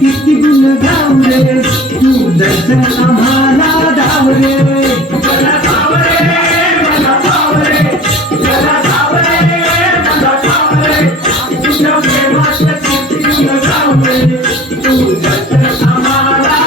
किती गुण गावरे तू दर्शन आम्हाला धावरे तू दर्शन आम्हाला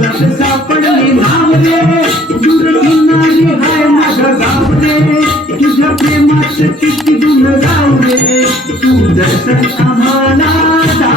लक्ष सापडले तुझ्या प्रेमात किती गुण गावदे तू जर आम्हाला